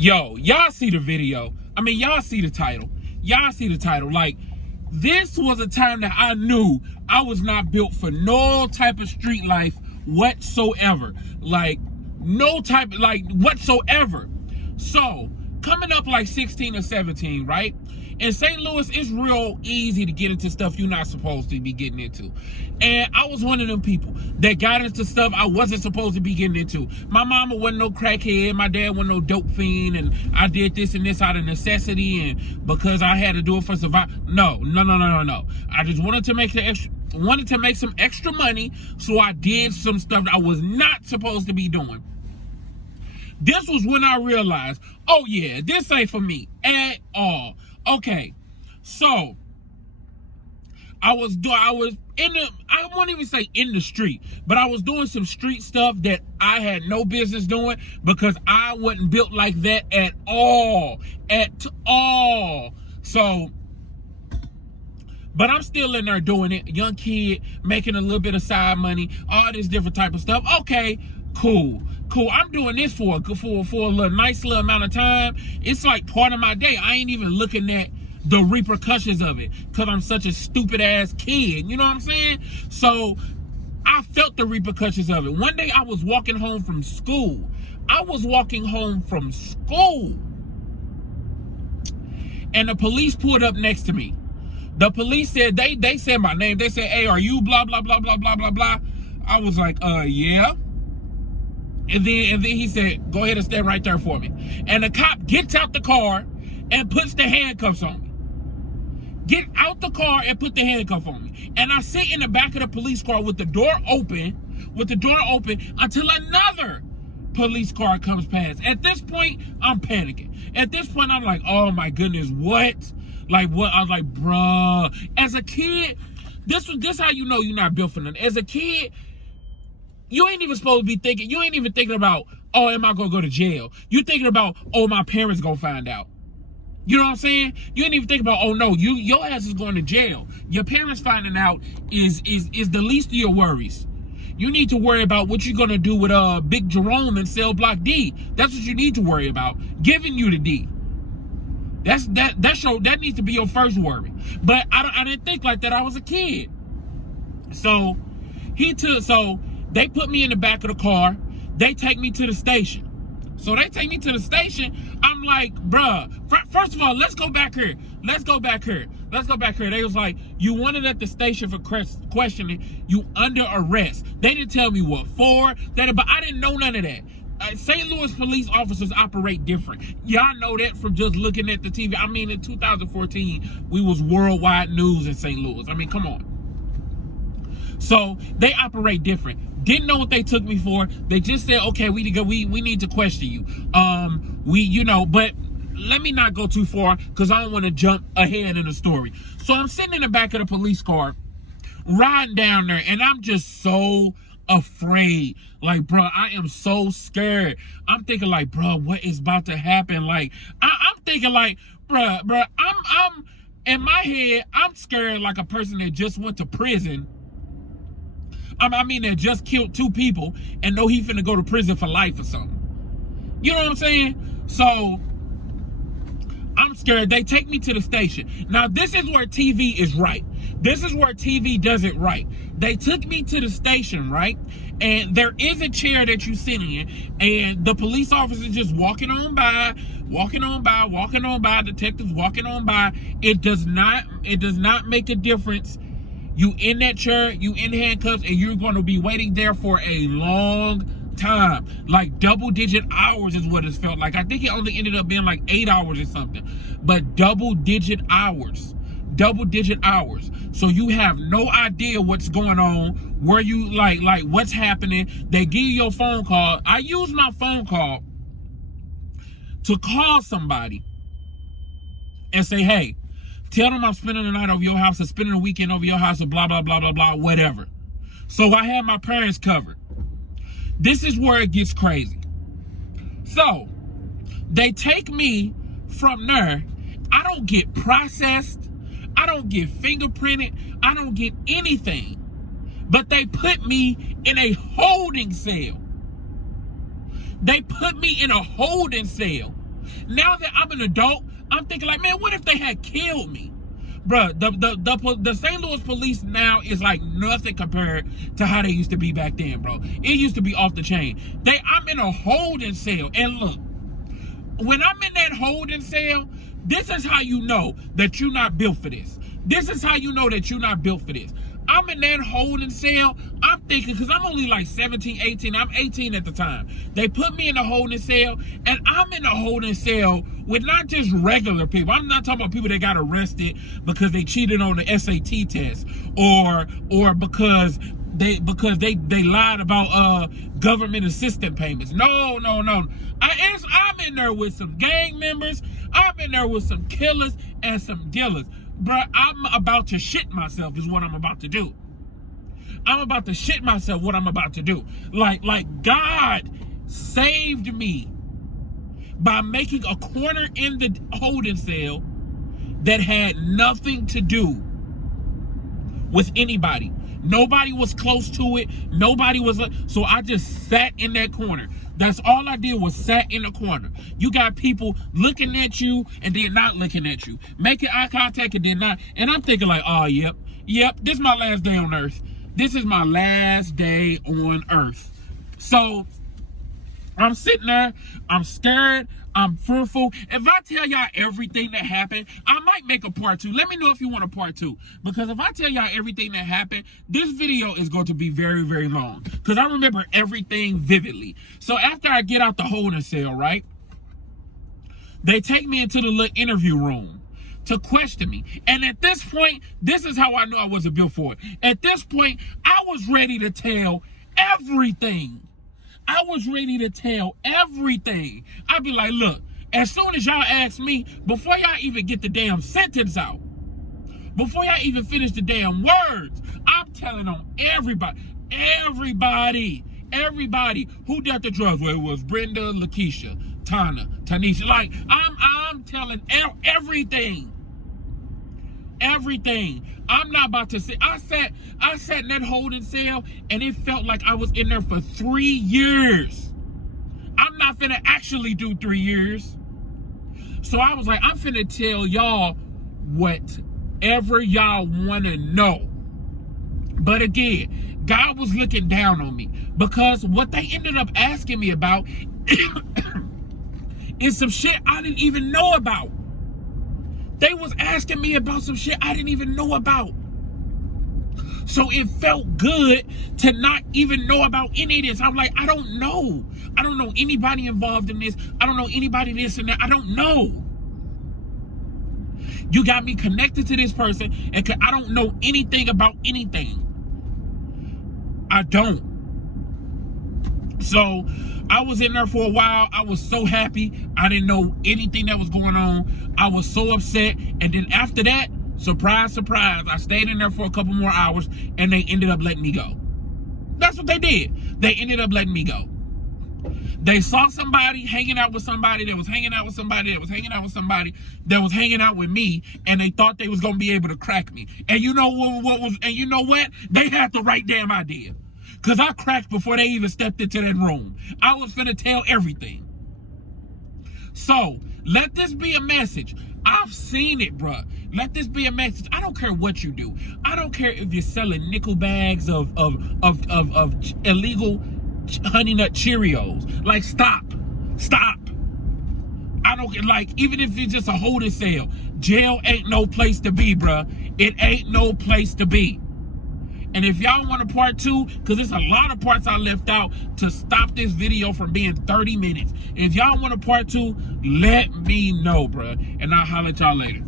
Yo, y'all see the video. I mean, y'all see the title. Y'all see the title. Like, this was a time that I knew I was not built for no type of street life whatsoever. Like, no type, like, whatsoever. So, coming up like 16 or 17, right? In St. Louis, it's real easy to get into stuff you're not supposed to be getting into. And I was one of them people that got into stuff I wasn't supposed to be getting into. My mama wasn't no crackhead. My dad wasn't no dope fiend. And I did this and this out of necessity and because I had to do it for survival. No. I just wanted to make some extra money, so I did some stuff that I was not supposed to be doing. This was when I realized, oh yeah, this ain't for me at all. Okay, so I won't even say in the street, but I was doing some street stuff that I had no business doing because I wasn't built like that at all. So, but I'm still in there doing it. Young kid, making a little bit of side money, all this different type of stuff. Okay, cool. I'm doing this for a little nice little amount of time. It's like part of my day. I ain't even looking at the repercussions of it because I'm such a stupid ass kid. You know what I'm saying? So I felt the repercussions of it. One day I was walking home from school. And the police pulled up next to me. The police said, they said my name. They said, hey, are you blah, blah, blah, blah, blah, blah, blah. I was like, yeah. And then he said, go ahead and stand right there for me. And the cop gets out the car and puts the handcuffs on me. Get out the car and put the handcuff on me. And I sit in the back of the police car with the door open until another police car comes past. At this point, I'm panicking. At this point, I'm like, oh my goodness, what? Like what? I was like, bruh. As a kid, this how you know you're not built for nothing. As a kid, you ain't even supposed to be thinking, you ain't even thinking about, oh, am I gonna go to jail? You thinking about, oh, my parents gonna find out. You know what I'm saying? You ain't even thinking about, oh no, your ass is going to jail. Your parents finding out is the least of your worries. You need to worry about what you're gonna do with Big Jerome and Cell Block D. That's what you need to worry about. Giving you the D. That needs to be your first worry. But I didn't think like that. I was a kid. So they put me in the back of the car. They take me to the station. So they take me to the station. I'm like, bruh, first of all, let's go back here. They was like, you wanted at the station for questioning. You under arrest. They didn't tell me what for. But I didn't know none of that. St. Louis police officers operate different. Y'all know that from just looking at the TV. I mean, in 2014, we was worldwide news in St. Louis. I mean, come on. So they operate different. Didn't know what they took me for. They just said, okay, we need to question you. But let me not go too far because I don't want to jump ahead in the story. So I'm sitting in the back of the police car, riding down there, and I'm just so afraid. Like, bro, I am so scared. I'm thinking like, bro, what is about to happen? Like, I'm thinking like, bro, I'm in my head, I'm scared like a person that just went to prison. I mean, that just killed 2 people and know he finna go to prison for life or something. You know what I'm saying? So, I'm scared. They take me to the station. Now, this is where TV is right. This is where TV does it right. They took me to the station, right? And there is a chair that you sit in, and the police officer just walking on by, detectives walking on by. It does not make a difference. You in that chair, you in handcuffs, and you're going to be waiting there for a long time. Like double-digit hours is what it felt like. I think it only ended up being like 8 hours or something. But double-digit hours. So you have no idea what's going on, where you, like what's happening. They give you your phone call. I use my phone call to call somebody and say, hey, tell them I'm spending the night over your house or spending the weekend over your house or blah, blah, blah, blah, blah, whatever. So I have my parents covered. This is where it gets crazy. So they take me from there. I don't get processed. I don't get fingerprinted. I don't get anything. But they put me in a holding cell. Now that I'm an adult, I'm thinking like, man, what if they had killed me? Bruh, the St. Louis police now is like nothing compared to how they used to be back then, bro. It used to be off the chain. I'm in a holding cell, and look, when I'm in that holding cell, this is how you know that you're not built for this. This is how you know that you're not built for this. I'm in that holding cell. I'm thinking, because I'm only like 17, 18. I'm 18 at the time. They put me in a holding cell, and I'm in a holding cell with not just regular people. I'm not talking about people that got arrested because they cheated on the SAT test or because they lied about government assistance payments. No. I'm in there with some gang members. I'm in there with some killers and some dealers. Bruh, I'm about to shit myself is what I'm about to do. I'm about to shit myself what I'm about to do. Like God saved me by making a corner in the holding cell that had nothing to do with anybody. Nobody was close to it. Nobody was, so I just sat in that corner. That's all I did was sat in the corner. You got people looking at you and then not looking at you. Making eye contact and then not. And I'm thinking like, oh, yep, this is my last day on earth. This is my last day on earth. So I'm sitting there, I'm scared, I'm fearful. If I tell y'all everything that happened, I might make a part 2. Let me know if you want a part 2. Because if I tell y'all everything that happened, this video is going to be very, very long. Because I remember everything vividly. So after I get out the holding cell, right? They take me into the little interview room to question me. And at this point, this is how I knew I wasn't built for it. At this point, I was ready to tell everything. I was ready to tell everything. I'd be like, look, as soon as y'all ask me, before y'all even get the damn sentence out, before y'all even finish the damn words, I'm telling on everybody who did the drugs. Well, it was Brenda, Lakeisha, Tana, Tanisha. Like, I'm telling everything. Everything. I'm not about to say. I sat in that holding cell, and it felt like I was in there for 3 years. I'm not finna actually do 3 years. So I was like, I'm finna tell y'all whatever y'all wanna know. But again, God was looking down on me because what they ended up asking me about is some shit I didn't even know about. They was asking me about some shit I didn't even know about. So it felt good to not even know about any of this. I'm like, I don't know. I don't know anybody involved in this. I don't know anybody this and that. I don't know. You got me connected to this person, and I don't know anything about anything. I don't. So I was in there for a while. I was so happy. I didn't know anything that was going on. I was so upset. And then after that, surprise, surprise, I stayed in there for a couple more hours, and they ended up letting me go. That's what they did. They ended up letting me go. They saw somebody hanging out with somebody that was hanging out with somebody that was hanging out with somebody that was hanging out with me, and they thought they was gonna be able to crack me. And you know what was? And you know what? They had the right damn idea, cause I cracked before they even stepped into that room. I was finna tell everything. So let this be a message. I've seen it, bruh. Let this be a message. I don't care what you do. I don't care if you're selling nickel bags of illegal Honey Nut Cheerios. Like, stop. I don't get, like, even if it's just a holding cell, jail ain't no place to be, bruh. It ain't no place to be. And if y'all want a part 2, because there's a lot of parts I left out to stop this video from being 30 minutes. If y'all want a part 2, let me know, bruh. And I'll holler at y'all later.